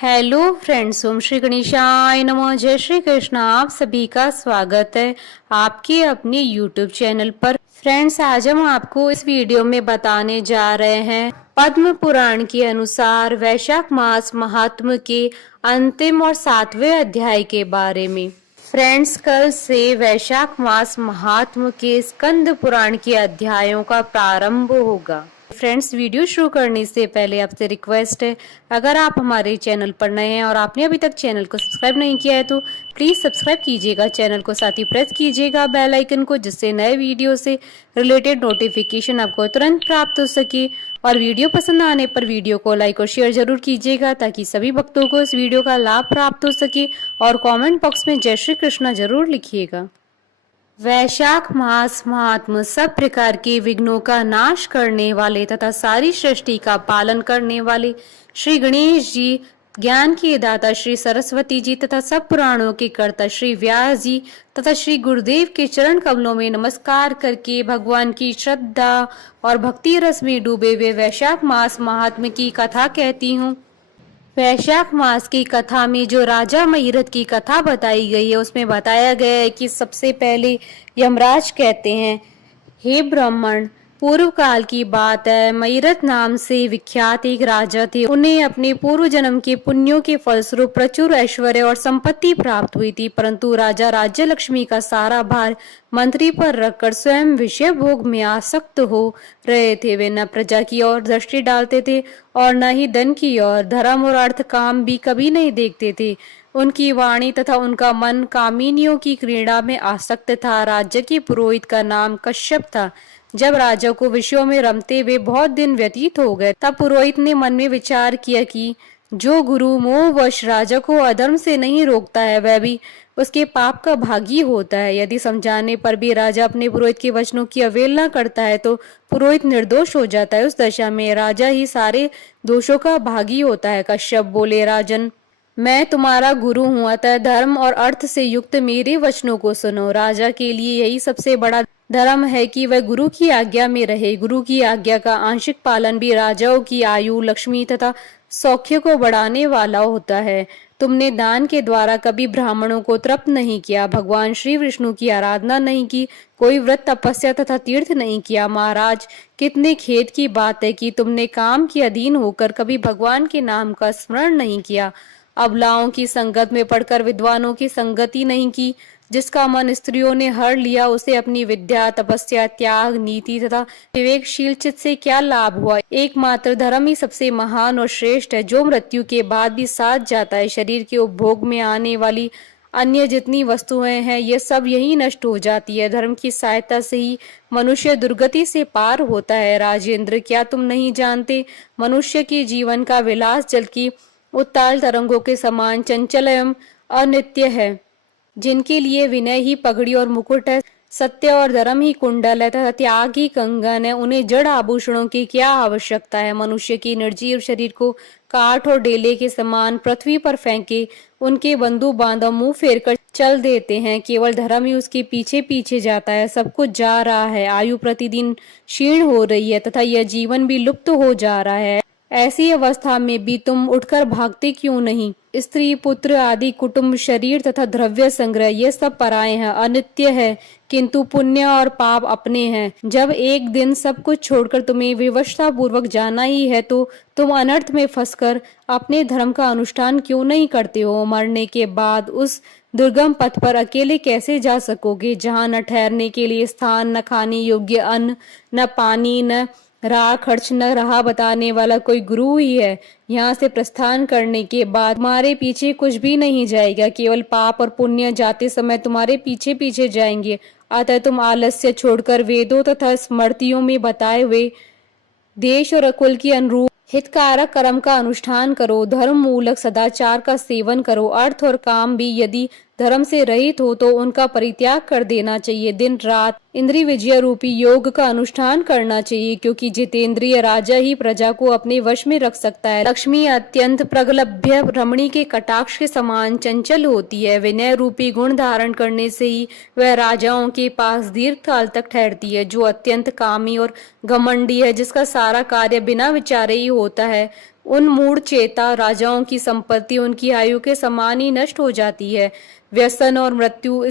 Hello friends, ओम श्री गणेशाय नमः। जय श्री कृष्ण। आप सभी का स्वागत है आपके अपने यूट्यूब चैनल पर। फ्रेंड्स, आज हम आपको इस वीडियो में बताने जा रहे हैं पद्म पुराण के अनुसार वैशाख मास महात्म्य के अंतिम और 7वें अध्याय के बारे में। फ्रेंड्स, कल से वैशाख मास महात्म्य के स्कंद पुराण के अध्यायों का प्रारंभ होगा। फ्रेंड्स, वीडियो शुरू करने से पहले आपसे रिक्वेस्ट है, अगर आप हमारे चैनल पर नए हैं और आपने अभी तक चैनल को सब्सक्राइब नहीं किया है तो प्लीज सब्सक्राइब कीजिएगा चैनल को, साथ ही प्रेस कीजिएगा बेल आइकन को, जिससे नए वीडियो से रिलेटेड नोटिफिकेशन आपको तुरंत प्राप्त हो सके। और वीडियो पसंद आने पर वीडियो को लाइक और शेयर जरूर कीजिएगा ताकि सभी भक्तों को इस वीडियो का लाभ प्राप्त हो सके। और कमेंट बॉक्स में जय श्री कृष्णा जरूर लिखिएगा। वैशाख मास महात्म सब प्रकार के विघ्नों का नाश करने वाले तथा सारी सृष्टि का पालन करने वाले श्री गणेश जी, ज्ञान के दाता श्री सरस्वती जी तथा सब पुराणों के कर्ता श्री व्यास जी तथा श्री गुरुदेव के चरण कमलों में नमस्कार करके भगवान की श्रद्धा और भक्ति रस में डूबे हुए वैशाख मास महात्म की कथा कहती हूँ। वैशाख मास की कथा में जो राजा महिरथ की कथा बताई गई है, उसमें बताया गया है कि सबसे पहले यमराज कहते हैं, हे ब्राह्मण, पूर्व काल की बात है। महिरथ नाम से विख्यात एक राजा थे। उन्हें अपने पूर्व जन्म के पुण्यों के फलस्वरूप प्रचुर ऐश्वर्य और संपत्ति प्राप्त हुई थी, परंतु राजा राज्य लक्ष्मी का सारा भार मंत्री पर रखकर स्वयं विषय भोग में आसक्त हो रहे थे। वे न प्रजा की ओर दृष्टि डालते थे और न ही धन की ओर। धर्म और अर्थ काम भी कभी नहीं देखते थे। उनकी वाणी तथा उनका मन कामिनियों की क्रीड़ा में आसक्त था। राज्य के पुरोहित का नाम कश्यप था। जब राजा को विषयों में रमते हुए बहुत दिन व्यतीत हो गए, तब पुरोहित ने मन में विचार किया कि जो गुरु मोहवश राजा को अधर्म से नहीं रोकता है, वह भी उसके पाप का भागी होता है। यदि समझाने पर भी राजा अपने पुरोहित के वचनों की अवहेलना करता है तो पुरोहित निर्दोष हो जाता है। उस दशा में राजा ही सारे दोषों का भागी होता है। कश्यप बोले, राजन, मैं तुम्हारा गुरु हूँ, अतः धर्म और अर्थ से युक्त मेरे वचनों को सुनो। राजा के लिए यही सबसे बड़ा धर्म है कि वह गुरु की आज्ञा में रहे। गुरु की आज्ञा का आंशिक पालन भी राजाओं की आयु, लक्ष्मी तथा सौख्य को बढ़ाने वाला होता है। तुमने दान के द्वारा कभी ब्राह्मणों को तृप्त नहीं किया, भगवान श्री विष्णु की आराधना नहीं की, कोई व्रत, तपस्या तथा तीर्थ नहीं किया। महाराज, कितने खेद की बात है कि तुमने काम के अधीन होकर कभी भगवान के नाम का स्मरण नहीं किया। अबलाओं की संगत में पढ़कर विद्वानों की संगति नहीं की। जिसका मन स्त्रियों ने हर लिया, उसे अपनी विद्या, तपस्या, त्याग, नीति तथा विवेकशील चित्त से क्या लाभ हुआ। एकमात्र धर्म ही सबसे महान और श्रेष्ठ है, जो मृत्यु के बाद भी साथ जाता है। शरीर के उपभोग में आने वाली अन्य जितनी वस्तुएं हैं, ये सब यही नष्ट हो जाती है। धर्म की सहायता से ही मनुष्य दुर्गति से पार होता है। राजेंद्र, क्या तुम नहीं जानते, मनुष्य के जीवन का विलास जल की उत्ताल तरंगों के समान चंचल एवं अनित्य है। जिनके लिए विनय ही पगड़ी और मुकुट है, सत्य और धर्म ही कुंडल है तथा त्याग ही कंगन है, उन्हें जड़ आभूषणों की क्या आवश्यकता है। मनुष्य की निर्जीव शरीर को काठ और डेले के समान पृथ्वी पर फेंके उनके बंधु बांधव मुंह फेर कर चल देते हैं। केवल धर्म ही उसके पीछे पीछे जाता है। सब कुछ जा रहा है। आयु प्रतिदिन क्षीण हो रही है तथा यह जीवन भी लुप्त हो जा रहा है। ऐसी अवस्था में भी तुम उठकर भागते क्यों नहीं। स्त्री, पुत्र आदि, कुटुंब, शरीर तथा द्रव्य संग्रह, ये सब पराये हैं, अनित्य है, किंतु पुण्य और पाप अपने हैं। जब एक दिन सब कुछ छोड़कर तुम्हें विवशता पूर्वक जाना ही है, तो तुम अनर्थ में फंसकर अपने धर्म का अनुष्ठान क्यों नहीं करते हो। मरने के बाद उस दुर्गम पथ पर अकेले कैसे जा सकोगे, जहाँ न ठहरने के लिए स्थान, न खाने योग्य अन्न, न पानी, न राह खर्च, न राह बताने वाला कोई गुरु ही है। यहाँ से प्रस्थान करने के बाद तुम्हारे पीछे कुछ भी नहीं जाएगा, केवल पाप और पुण्य जाते समय तुम्हारे पीछे पीछे जाएंगे। अतः तुम आलस्य छोड़कर वेदों तथा स्मृतियों में बताए हुए देश और कुल की अनुरूप हितकारक कर्म का अनुष्ठान करो। धर्म मूलक सदाचार का सेवन करो। अर्थ और काम भी यदि धर्म से रहित हो तो उनका परित्याग कर देना चाहिए। दिन रात इंद्रिय विजय रूपी योग का अनुष्ठान करना चाहिए, क्योंकि जितेंद्रिय राजा ही प्रजा को अपने वश में रख सकता है। लक्ष्मी अत्यंत प्रगल्भ्य रमणी के कटाक्ष के समान चंचल होती है। विनय रूपी गुण धारण करने से ही वह राजाओं के पास दीर्घ काल तक ठहरती है। जो अत्यंत कामी और घमंडी है, जिसका सारा कार्य बिना विचारे ही होता है, उन मूढ़ चेता राजाओं की संपत्ति उनकी आयु के समान ही नष्ट हो जाती है। व्यसन और मृत्यु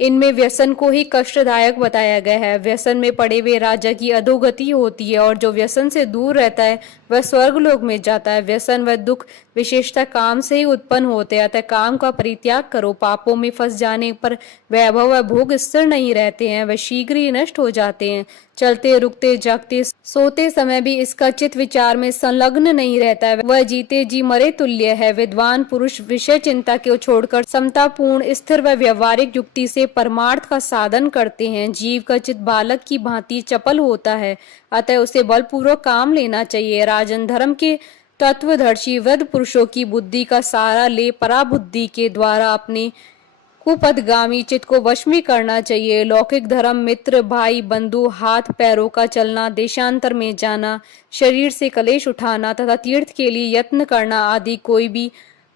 इनमें व्यसन को ही कष्टदायक बताया गया है। व्यसन में पड़े हुए राजा की अधोगति होती है और जो व्यसन से दूर रहता है वह स्वर्गलोक में जाता है। व्यसन व दुख विशेषता काम से ही उत्पन्न होते हैं, अतः काम का परित्याग करो। पापों में फंस जाने पर वैभव व भोग स्थिर नहीं रहते हैं, वह शीघ्र ही नष्ट हो जाते हैं। चलते रुकते जागते सोते समय भी इसका चित्त विचार में संलग्न नहीं रहता है, वह जीते जी मरे तुल्य है। विद्वान पुरुष विषय चिंता को छोड़कर समतापूर्ण स्थिर व व्यवहारिक युक्ति से परमार्थ का साधन करते हैं। जीव का चित्त बालक की भांति चपल होता है, अतः उसे बलपूर्वक काम लेना चाहिए। राजन, धर्म के तत्वदर्शी वृद्ध पुरुषों की बुद्धि का सारा ले पराबुद्धि के द्वारा अपने कुपथगामी चित्त को वश में करना चाहिए। लौकिक धर्म, मित्र, भाई, बंधु, हाथ पैरों का चलना, देशांतर में जाना, शरीर से कलेश उठाना तथा तीर्थ के लिए यत्न करना आदि कोई भी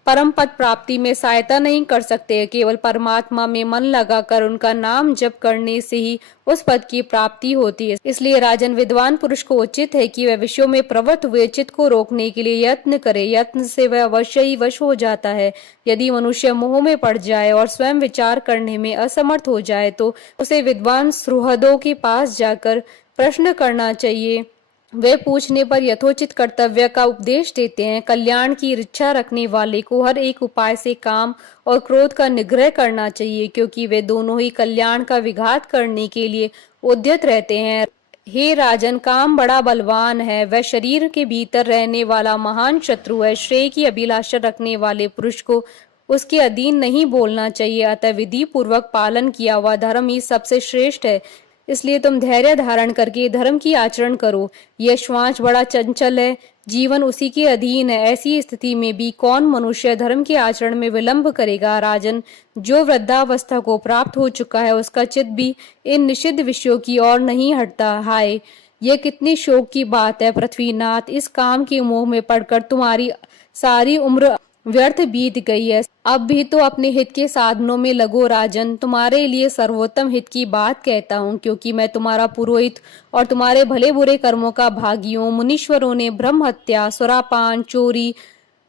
परम पद प्राप्ति में सहायता नहीं कर सकते। केवल परमात्मा में मन लगाकर उनका नाम जप करने से ही उस पद की प्राप्ति होती है। इसलिए राजन, विद्वान पुरुष को उचित है कि वह विषयों में प्रवृत्त हुए चित्त को रोकने के लिए यत्न करे। यत्न से वह अवश्य ही वश हो जाता है। यदि मनुष्य मोह में पड़ जाए और स्वयं विचार करने में असमर्थ हो जाए तो उसे विद्वान सुहृदों के पास जाकर प्रश्न करना चाहिए। वे पूछने पर यथोचित कर्तव्य का उपदेश देते हैं। कल्याण की इच्छा रखने वाले को हर एक उपाय से काम और क्रोध का निग्रह करना चाहिए, क्योंकि वे दोनों ही कल्याण का विघात करने के लिए उद्यत रहते हैं। हे राजन, काम बड़ा बलवान है, वह शरीर के भीतर रहने वाला महान शत्रु है। श्रेय की अभिलाषा रखने वाले पुरुष को उसके अधीन नहीं बोलना चाहिए, अतः विधि पूर्वक पालन किया हुआ धर्म ही सबसे श्रेष्ठ है। इसलिए तुम धैर्य धारण करके धर्म की आचरण करो। यह श्वास बड़ा चंचल है, जीवन उसी के अधीन है। ऐसी स्थिति में भी कौन मनुष्य धर्म के आचरण में विलंब करेगा। राजन, जो वृद्धावस्था को प्राप्त हो चुका है उसका चित्त भी इन निषिद्ध विषयों की ओर नहीं हटता। हाय, यह कितनी शोक की बात है पृथ्वीनाथ, इस काम के मोह में पड़कर तुम्हारी सारी उम्र व्यर्थ बीत गई है। अब भी तो अपने हित के साधनों में लगो। राजन, तुम्हारे लिए सर्वोत्तम हित की बात कहता हूँ, क्योंकि मैं तुम्हारा पुरोहित और तुम्हारे भले बुरे कर्मों का भागी हूँ। मुनीश्वरों ने ब्रह्म हत्या, सुरापान, चोरी,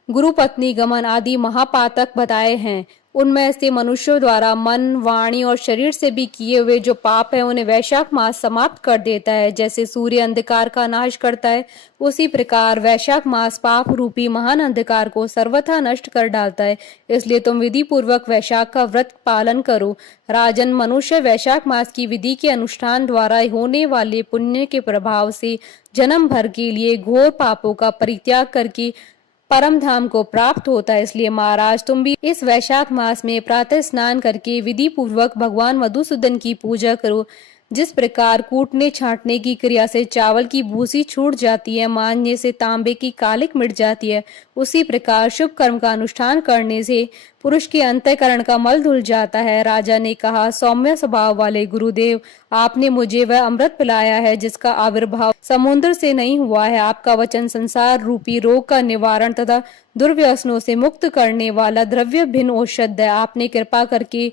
गुरुपत्नी गमन आदि महापातक बताए हैं। उनमें से मनुष्यों द्वारा मन, वाणी और शरीर से भी किए हुए जो पाप है उन्हें वैशाख मास समाप्त कर देता है। जैसे सूर्य अंधकार का नाश करता है, उसी प्रकार वैशाख मास पाप रूपी महान अंधकार को सर्वथा नष्ट कर डालता है। इसलिए तुम विधि पूर्वक वैशाख का व्रत पालन करो। राजन, मनुष्य वैशाख मास की विधि के अनुष्ठान द्वारा होने वाले पुण्य के प्रभाव से जन्म भर के लिए घोर पापों का परित्याग करके परम धाम को प्राप्त होता है। इसलिए महाराज, तुम भी इस वैशाख मास में प्रातः स्नान करके विधि पूर्वक भगवान मधुसूदन की पूजा करो। जिस प्रकार कूटने छांटने की क्रिया से चावल की भूसी छूट जाती है, मांजने से तांबे की कालिक मिट जाती है, उसी प्रकार शुभ कर्म का अनुष्ठान करने से पुरुष के अंतःकरण का मल धुल जाता है। राजा ने कहा, सौम्य स्वभाव वाले गुरुदेव, आपने मुझे वह अमृत पिलाया है जिसका आविर्भाव समुद्र से नहीं हुआ है। आपका वचन संसार रूपी रोग का निवारण तथा दुर्व्यसनों से मुक्त करने वाला द्रव्य भिन्न औषध है। आपने कृपा करके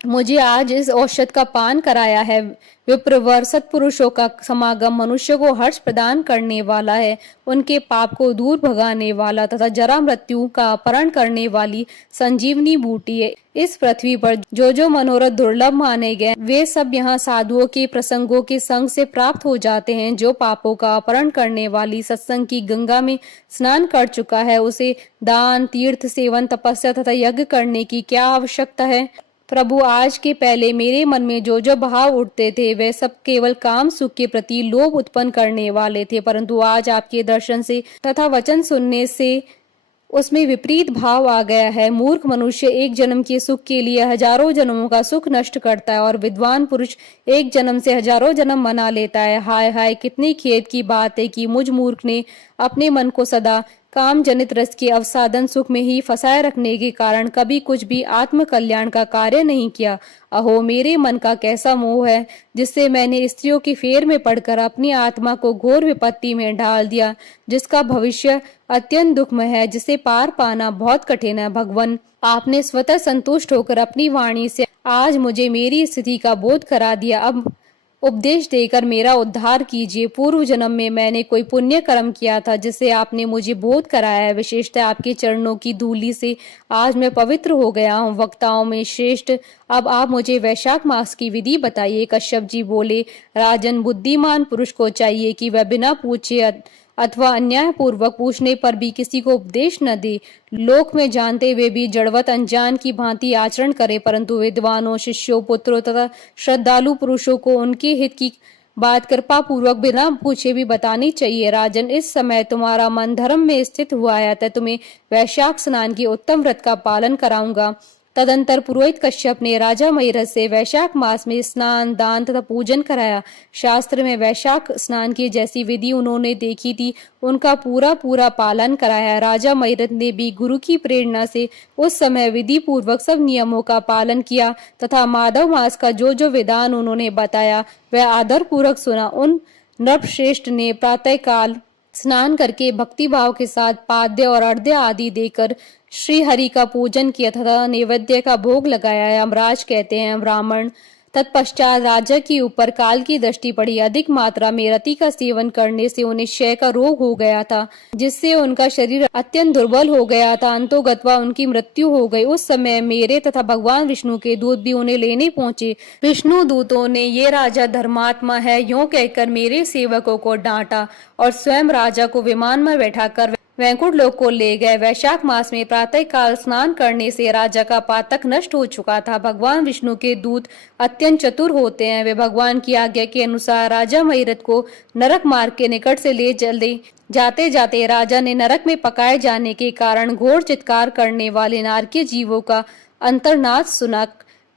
मुझे आज इस औषध का पान कराया है। विप्रवर सत्पुरुषों का समागम मनुष्य को हर्ष प्रदान करने वाला है, उनके पाप को दूर भगाने वाला तथा जरा मृत्यु का अपहरण करने वाली संजीवनी बूटी है। इस पृथ्वी पर जो जो मनोरथ दुर्लभ माने गए वे सब यहाँ साधुओं के प्रसंगों के संग से प्राप्त हो जाते हैं। जो पापों का अपहरण करने वाली सत्संग की गंगा में स्नान कर चुका है, उसे दान, तीर्थ सेवन, तपस्या तथा यज्ञ करने की क्या आवश्यकता है। प्रभु, आज के पहले मेरे मन में जो जो भाव उठते थे वे सब केवल काम सुख के प्रति लोभ उत्पन्न करने वाले थे, परंतु आज आपके दर्शन से तथा वचन सुनने से उसमें विपरीत भाव आ गया है। मूर्ख मनुष्य एक जन्म के सुख के लिए हजारों जन्मों का सुख नष्ट करता है और विद्वान पुरुष एक जन्म से हजारों जन्म मना लेता है। हाय हाय, कितनी खेद की बात है कि मुझ मूर्ख ने अपने मन को सदा काम जनित रस के अवसादन सुख में ही फंसाए रखने के कारण कभी कुछ भी आत्म कल्याण का कार्य नहीं किया। अहो, मेरे मन का कैसा मोह है जिससे मैंने स्त्रियों की फेर में पड़कर अपनी आत्मा को घोर विपत्ति में डाल दिया, जिसका भविष्य अत्यंत दुखमय है, जिसे पार पाना बहुत कठिन है। भगवान, आपने स्वतः संतुष्ट होकर अपनी वाणी से आज मुझे मेरी स्थिति का बोध करा दिया। अब उपदेश देकर मेरा उद्धार कीजिए। पूर्व जन्म में मैंने कोई पुण्य कर्म किया था जिससे आपने मुझे बोध कराया है। विशेषतः आपके चरणों की धूलि से आज मैं पवित्र हो गया हूँ। वक्ताओं में श्रेष्ठ, अब आप मुझे वैशाख मास की विधि बताइए। कश्यप जी बोले, राजन, बुद्धिमान पुरुष को चाहिए कि वह बिना पूछे अथवा अन्याय पूर्वक पूछने पर भी किसी को उपदेश न दे। लोक में जानते हुए भी जड़वत अनजान की भांति आचरण करे, परंतु विद्वानों, शिष्यों, पुत्रों तथा श्रद्धालु पुरुषों को उनके हित की बात कृपा पूर्वक बिना पूछे भी बतानी चाहिए। राजन, इस समय तुम्हारा मन धर्म में स्थित हुआ है, अतः तुम्हें वैशाख स्नान की उत्तम व्रत का पालन कराऊंगा। तदंतर पुरोहित कश्यप ने राजा महिरथ से वैशाख मास में स्नान, दान तथा पूजन कराया। शास्त्र में वैशाख स्नान की जैसी विधि उन्होंने देखी थी, उनका पूरा पूरा पालन कराया। राजा महिरथ ने भी गुरु की प्रेरणा से उस समय विधि पूर्वक सब नियमों का पालन किया तथा माधव मास का जो जो विधान उन्होंने बताया वह आदर पूर्वक सुना। उन नृपश्रेष्ठ ने प्रातः काल स्नान करके भक्ति भाव के साथ पाद्य और अर्घ्य आदि देकर श्री हरि का पूजन किया तथा नैवेद्य का भोग लगाया। यमराज कहते हैं, ब्राह्मण, तत्पश्चात राजा के ऊपर काल की दृष्टि पड़ी। अधिक मात्रा में रति का सेवन करने से उन्हें क्षय का रोग हो गया था, जिससे उनका शरीर अत्यंत दुर्बल हो गया था। अंतोगत्वा उनकी मृत्यु हो गई। उस समय मेरे तथा भगवान विष्णु के दूत भी उन्हें लेने पहुंचे। विष्णु दूतों ने ये राजा धर्मात्मा है यूं कहकर मेरे सेवकों को डांटा और स्वयं राजा को विमान में बैठाकर वैकुंठ लोक को ले गए। वैशाख मास में प्रातः काल स्नान करने से राजा का पातक नष्ट हो चुका था। भगवान विष्णु के दूत अत्यंत चतुर होते हैं। वे भगवान की आज्ञा के अनुसार राजा महिरथ को नरक मार्ग के निकट से ले चले। जाते जाते राजा ने नरक में पकाए जाने के कारण घोर चित्कार करने वाले नारकीय जीवों का अंतर्नाद सुना।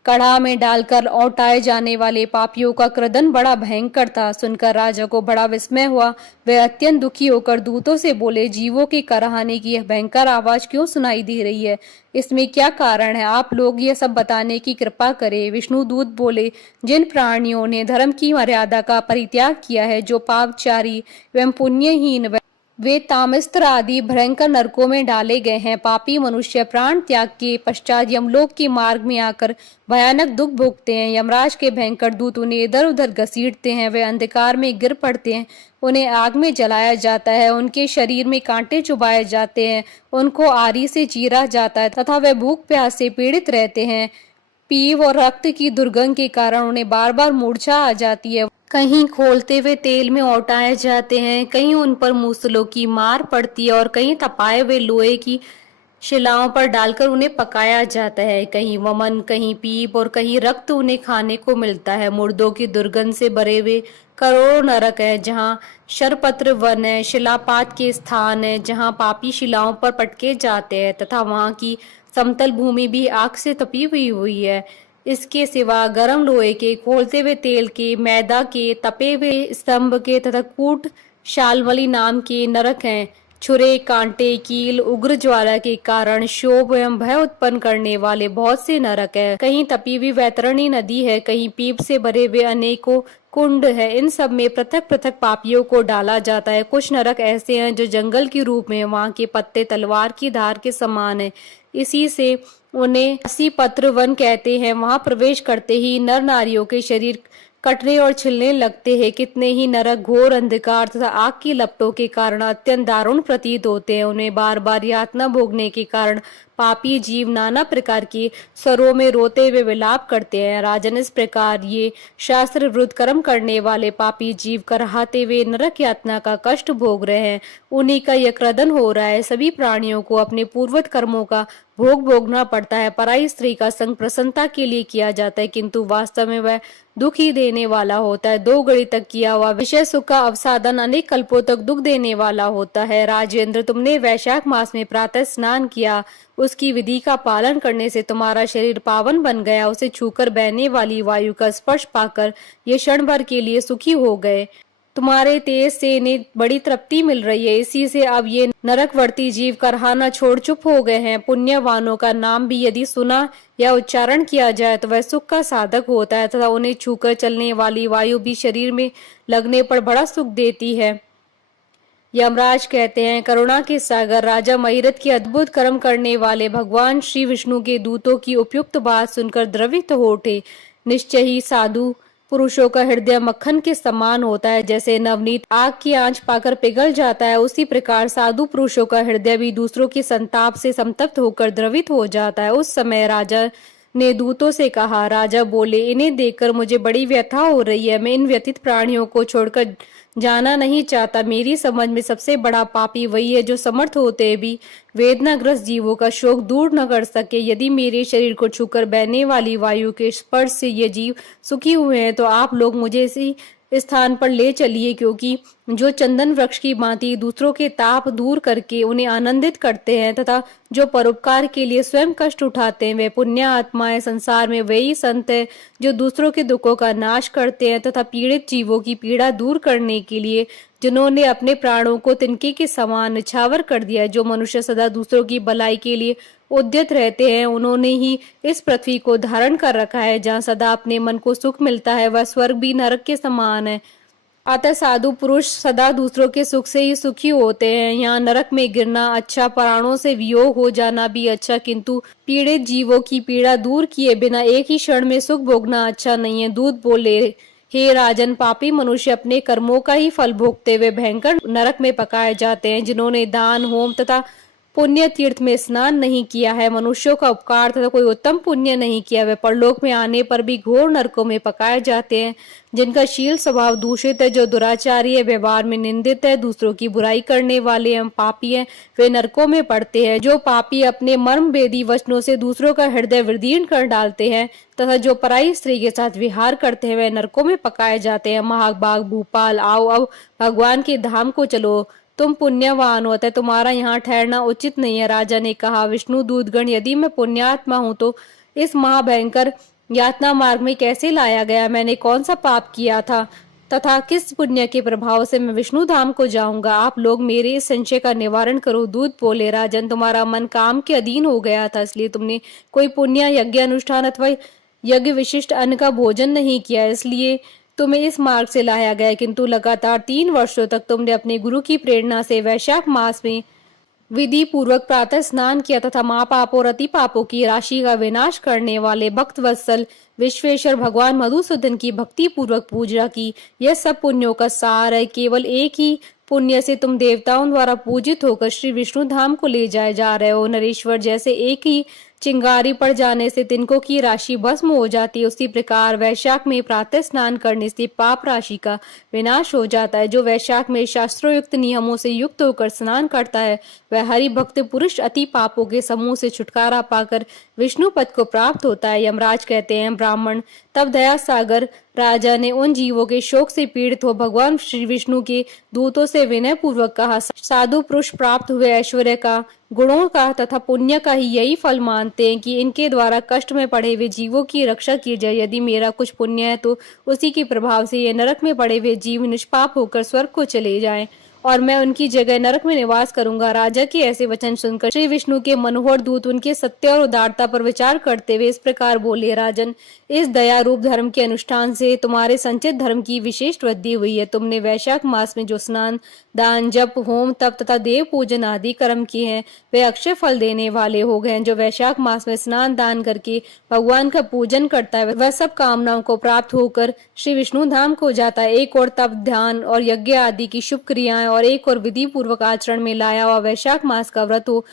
कड़ा में डालकर औटाए जाने वाले पापियों का क्रदन बड़ा भयंकर था। सुनकर राजा को बड़ा विस्मय हुआ। वह अत्यंत दुखी होकर दूतों से बोले, जीवों की कराहने की यह भयंकर आवाज क्यों सुनाई दे रही है? इसमें क्या कारण है? आप लोग ये सब बताने की कृपा करें। विष्णु दूत बोले, जिन प्राणियों ने धर्म की मर्यादा का परित्याग किया है, जो पापचारी एवं पुण्यहीन, वे तामस्त्र आदि भयंकर नरकों में डाले गए हैं। पापी मनुष्य प्राण त्याग के पश्चात यमलोक के मार्ग में आकर भयानक दुख भोगते हैं। यमराज के भयंकर दूत उन्हें इधर उधर घसीटते हैं। वे अंधकार में गिर पड़ते हैं। उन्हें आग में जलाया जाता है। उनके शरीर में कांटे चुभाए जाते हैं। उनको आरी से चीरा जाता है तथा वे भूख प्यास से पीड़ित रहते हैं। पीव और रक्त की दुर्गंध के कारण उन्हें बार बार मूर्छा आ जाती है। कहीं खोलते हुए तेल में औटाए जाते हैं, कहीं उन पर मूसलों की मार पड़ती है और कहीं तपाए हुए लोहे की शिलाओं पर डालकर उन्हें पकाया जाता है। कहीं वमन, कहीं पीप और कहीं रक्त उन्हें खाने को मिलता है। मुर्दों की दुर्गंध से भरे हुए करोड़ों नरक है, जहाँ शरपत्र वन है, शिलापात के स्थान है जहाँ पापी शिलाओं पर पटके जाते हैं तथा वहाँ की समतल भूमि भी आग से तपी हुई है। इसके सिवा गर्म लोहे के, खोलते हुए तेल के, मैदा के, तपे हुए स्तंभ के तथा कूट शालवली नाम के नरक हैं। छुरे, कांटे, कील, उग्र ज्वाला के कारण शोभ एवं भय उत्पन्न करने वाले बहुत से नरक है। कहीं तपी हुई वैतरणी नदी है, कहीं पीप से भरे हुए अनेकों कुंड है। इन सब में पृथक पृथक पापियों को डाला जाता है। कुछ नरक ऐसे हैं जो जंगल के रूप में, वहाँ के पत्ते तलवार की धार के समान है, इसी से उन्हें असी पत्र वन कहते हैं। वहां प्रवेश करते ही नर नारियों के शरीर कटने और छिलने लगते हैं। कितने ही नरक घोर अंधकार तथा आग की लपटों के कारण अत्यंत दारुण प्रतीत होते हैं। उन्हें बार बार यातना भोगने के कारण पापी जीव नाना प्रकार के स्वरों में रोते हुए विलाप करते हैं। राजन, इस प्रकार ये शास्त्र विरुद्ध कर्म करने वाले पापी जीव कराहते हुए नरक यातना का कष्ट भोग रहे हैं। उन्हीं का यह क्रदन हो रहा है। सभी प्राणियों को अपने पूर्वत कर्मों का भोग भोगना पड़ता है। पराई स्त्री का संग प्रसन्नता के लिए किया जाता है, किंतु वास्तव में वह दुख ही देने वाला होता है। 2 घड़ी तक किया हुआ विषय सुख का अवसादन अनेक कल्पों तक दुख देने वाला होता है। राजेंद्र, तुमने वैशाख मास में प्रातः स्नान किया, उसकी विधि का पालन करने से तुम्हारा शरीर पावन बन गया। उसे छूकर बहने वाली वायु का स्पर्श पाकर ये क्षण भर के लिए सुखी हो गए। तुम्हारे तेज से इन्हें बड़ी तृप्ति मिल रही है। इसी से अब ये नरकवर्ती जीव कराहना छोड़ चुप हो गए हैं। पुण्यवानों का नाम भी यदि सुना या उच्चारण किया जाए तो वह सुख का साधक होता है तथा उन्हें छूकर चलने वाली वायु भी शरीर में लगने पर बड़ा सुख देती है। यमराज कहते हैं, करुणा के सागर राजा महिरथ के अद्भुत कर्म करने वाले भगवान श्री विष्णु के दूतों की उपयुक्त बात सुनकर द्रवित हो उठे। निश्चय ही साधु पुरुषों का हृदय मक्खन के समान होता है, जैसे नवनीत आग की आंच पाकर पिघल जाता है, उसी प्रकार साधु पुरुषों का हृदय भी दूसरों के संताप से संतप्त होकर द्रवित हो जाता है। उस समय राजा ने दूतों से कहा। राजा बोले, इन्हें देखकर मुझे बड़ी व्यथा हो रही है। मैं इन व्यथित प्राणियों को छोड़कर जाना नहीं चाहता। मेरी समझ में सबसे बड़ा पापी वही है जो समर्थ होते भी वेदनाग्रस्त जीवों का शोक दूर न कर सके। यदि मेरे शरीर को छूकर बहने वाली वायु के स्पर्श से ये जीव सुखी हुए हैं तो आप लोग मुझे इसी स्थान पर ले चलिए, क्योंकि जो चंदन वृक्ष की भांति दूसरों के ताप दूर करके उन्हें आनंदित करते हैं तथा जो परोपकार के लिए स्वयं कष्ट उठाते हैं, वे पुण्य आत्माएं संसार में वही संत है जो दूसरों के दुखों का नाश करते हैं तथा पीड़ित जीवों की पीड़ा दूर करने के लिए जिन्होंने अपने प्राणों को तिनके के समान निछावर कर दिया। जो मनुष्य सदा दूसरों की भलाई के लिए उद्यत रहते हैं, उन्होंने ही इस पृथ्वी को धारण कर रखा है। जहाँ सदा अपने मन को सुख मिलता है, वह स्वर्ग भी नरक के समान है। अतः साधु पुरुष सदा दूसरों के सुख से ही सुखी होते हैं। यहाँ नरक में गिरना अच्छा, प्राणों से वियोग हो जाना भी अच्छा, किंतु पीड़ित जीवों की पीड़ा दूर किए बिना एक ही क्षण में सुख भोगना अच्छा नहीं है। दूत बोले, हे राजन, पापी मनुष्य अपने कर्मों का ही फल भोगते हुए भयंकर नरक में पकाए जाते हैं। जिन्होंने दान, होम तथा पुण्य तीर्थ में स्नान नहीं किया है, मनुष्यों का उपकार तथा कोई उत्तम पुण्य नहीं किया, वे परलोक में आने पर भी घोर नरकों में पकाए जाते हैं। जिनका शील स्वभाव दूषित है, जो दुराचारी है, व्यवहार में निंदित है, दूसरों की बुराई करने वाले एवं पापी हैं, वे नरकों में पड़ते हैं। जो पापी अपने मर्म भेदी वचनों से दूसरों का हृदय विदीर्ण कर डालते हैं तथा जो पराई स्त्री के साथ विहार करते हैं, वे नरकों में पकाए जाते हैं। महाभाग भूपाल, आओ अब भगवान के धाम को चलो, तुम पुण्यवान होते, तुम्हारा यहाँ ठहरना उचित नहीं है। राजा ने कहा, विष्णु दूतगण, यदि मैं पुण्यात्मा हूँ तो इस महाभयंकर यातना मार्ग में कैसे लाया गया? मैंने कौन सा पाप किया था तथा किस पुण्य के प्रभाव से मैं विष्णु धाम को जाऊंगा? आप लोग मेरे इस संशय का निवारण करो। दूत बोले, राजन, तुम्हारा मन काम के अधीन हो गया था, इसलिए तुमने कोई पुण्य यज्ञ अनुष्ठान अथवा यज्ञ विशिष्ट अन्न का भोजन नहीं किया, इसलिए तुम्हें इस मार्ग से लाया गया। किंतु लगातार 3 वर्षों तक तुमने अपने गुरु की प्रेरणा से वैशाख मास में विधि पूर्वक प्रातः स्नान किया तथा महापापों और अति पापों की राशि का विनाश करने वाले भक्त वत्सल विश्वेश्वर भगवान मधुसूदन की भक्ति पूर्वक पूजा की। यह सब पुण्यों का सार है। केवल एक ही पुण्य से तुम देवताओं द्वारा पूजित होकर श्री विष्णु धाम को ले जाए जा रहे हो। नरेश्वर, जैसे एक ही चिंगारी पड़ जाने से तिनकों की राशि भस्म हो जाती है, उसी प्रकार वैशाख में प्रातः स्नान करने से पाप राशि का विनाश हो जाता है। जो वैशाख में शास्त्रोयुक्त नियमों से युक्त होकर स्नान करता है, वह हरि भक्त पुरुष अति पापों के समूह से छुटकारा पाकर विष्णु पद को प्राप्त होता है। यमराज कहते हैं, ब्राह्मण, तब दया सागर राजा ने उन जीवों के शोक से पीड़ित हो भगवान श्री विष्णु के दूतों से विनय पूर्वक कहा, साधु पुरुष प्राप्त हुए ऐश्वर्य का, गुणों का तथा पुण्य का ही यही फल मानते हैं कि इनके द्वारा कष्ट में पड़े हुए जीवों की रक्षा की जाए। यदि मेरा कुछ पुण्य है तो उसी के प्रभाव से ये नरक में पड़े हुए जीव निष्पाप होकर स्वर्ग को चले जाएं और मैं उनकी जगह नरक में निवास करूंगा। राजा के ऐसे वचन सुनकर श्री विष्णु के मनोहर दूत उनके सत्य और उदारता पर विचार करते हुए इस प्रकार बोले, राजन, इस दया रूप धर्म के अनुष्ठान से तुम्हारे संचित धर्म की विशेष वृद्धि हुई है। तुमने वैशाख मास में जो स्नान, दान, जप, होम, तप तथा देव पूजन आदि कर्म किए हैं, वे अक्षय फल देने वाले हो गए। जो वैशाख मास में स्नान दान करके भगवान का पूजन करता है, वह सब कामनाओं को प्राप्त होकर श्री विष्णु धाम को जाता है। एक और तप, ध्यान और यज्ञ आदि की शुभ क्रियाएं और एक और विधि पूर्वक आचरण में लाया हुआ वैशाख मास का व्रत हो,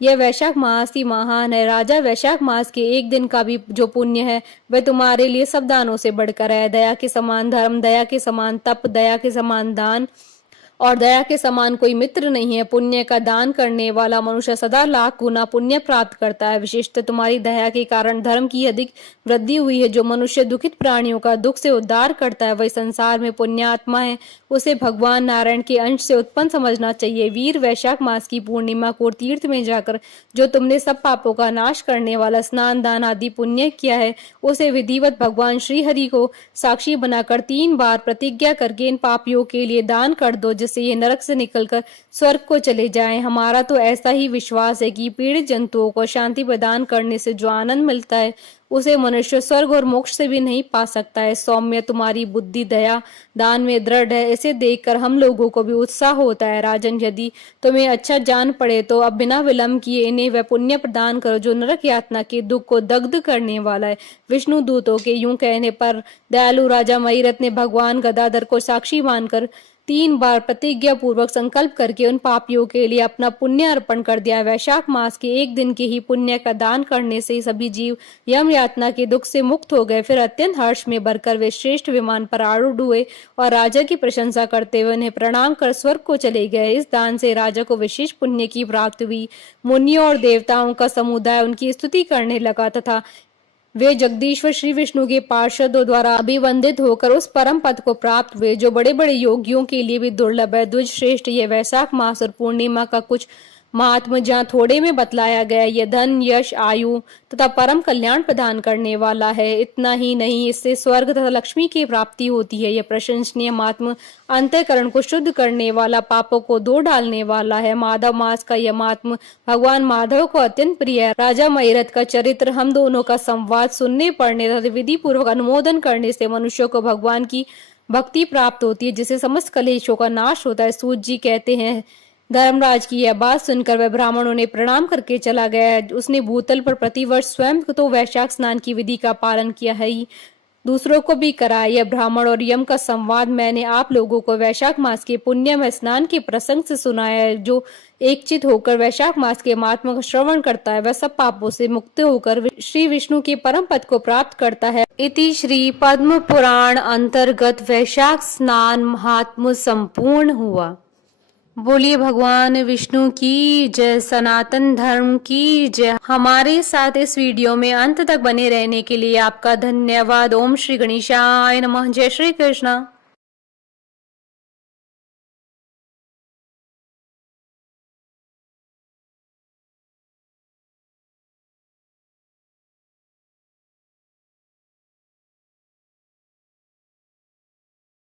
यह वैशाख मास ही महान है। राजा, वैशाख मास के एक दिन का भी जो पुण्य है वह तुम्हारे लिए सब दानों से बढ़कर है। दया के समान धर्म, दया के समान तप, दया के समान दान और दया के समान कोई मित्र नहीं है। पुण्य का दान करने वाला मनुष्य सदा लाख गुना पुण्य प्राप्त करता है। विशिष्ट तुम्हारी दया के कारण धर्म की अधिक वृद्धि हुई है। जो मनुष्य दुखित प्राणियों का दुख से उद्धार करता है, वही संसार में पुण्यात्मा है। उसे भगवान नारायण के अंश से उत्पन्न समझना चाहिए। वीर, वैशाख मास की पूर्णिमा को तीर्थ में जाकर जो तुमने सब पापों का नाश करने वाला स्नान दान आदि पुण्य किया है, उसे विधिवत भगवान श्री हरि को साक्षी बनाकर 3 बार प्रतिज्ञा करके इन पापियों के लिए दान कर दो, जिससे ये नरक से निकलकर स्वर्ग को चले जाएं। हमारा तो ऐसा ही विश्वास है कि पीड़ित जंतुओं को शांति प्रदान करने से जो आनंद मिलता है उसे मनुष्य स्वर्ग और मोक्ष से भी नहीं पा सकता है। सौम्य, तुम्हारी बुद्धि दया दान में दृढ़ है, इसे देखकर हम लोगों को भी उत्साह होता है। राजन, यदि तुम्हें अच्छा जान पड़े तो अब बिना विलंब किए इन्हें वह पुण्य प्रदान करो जो नरक यातना के दुख को दग्ध करने वाला है। विष्णु दूतों के यूं कहने पर दयालु राजा महीरथ ने भगवान गदाधर को साक्षी मानकर 3 बार प्रतिज्ञा पूर्वक संकल्प करके उन पापियों के लिए अपना पुण्य अर्पण कर दिया। वैशाख मास के एक दिन के ही पुण्य का दान करने से सभी जीव यम यातना के दुख से मुक्त हो गए। फिर अत्यंत हर्ष में भरकर वे श्रेष्ठ विमान पर आरूढ़ हुए और राजा की प्रशंसा करते हुए उन्हें प्रणाम कर स्वर्ग को चले गए। इस दान से राजा को विशेष पुण्य की प्राप्ति हुई। मुनियों और देवताओं का समुदाय उनकी स्तुति करने लगा तथा वे जगदीश्वर श्री विष्णु के पार्षदों द्वारा अभिवंदित होकर उस परम पद को प्राप्त हुए जो बड़े बड़े योगियों के लिए भी दुर्लभ है। द्विज श्रेष्ठ, ये वैशाख मास और पूर्णिमा का कुछ महात्मा जहाँ थोड़े में बतलाया गया। यह धन, यश, आयु तथा परम कल्याण प्रदान करने वाला है। इतना ही नहीं, इससे स्वर्ग तथा लक्ष्मी की प्राप्ति होती है। यह प्रशंसनीय महात्मा अंतःकरण को शुद्ध करने वाला, पापों को धो डालने वाला है। माधव मास का यह महात्मा भगवान माधव को अत्यंत प्रिय है। राजा महीरथ का चरित्र, हम दोनों का संवाद सुनने पढ़ने तथा विधि पूर्वक अनुमोदन करने से मनुष्य को भगवान की भक्ति प्राप्त होती है, जिससे समस्त कलेशों का नाश होता है। सूत जी कहते हैं, धर्मराज की यह बात सुनकर वह ब्राह्मणों ने प्रणाम करके चला गया। उसने भूतल पर प्रतिवर्ष स्वयं तो वैशाख स्नान की विधि का पालन किया है ही, दूसरों को भी कराया। यह ब्राह्मण और यम का संवाद मैंने आप लोगों को वैशाख मास के पुण्यमय स्नान के प्रसंग से सुनाया है। जो एकचित होकर वैशाख मास के महात्मा का श्रवण करता है वह सब पापों से मुक्त होकर श्री विष्णु के परम पद को प्राप्त करता है। इति श्री पद्म पुराण अंतर्गत वैशाख स्नान महात्म्य संपूर्ण हुआ। बोलिए भगवान विष्णु की जय, सनातन धर्म की जय। हमारे साथ इस वीडियो में अंत तक बने रहने के लिए आपका धन्यवाद। ओम श्री गणेशाय नमः। जय श्री कृष्ण।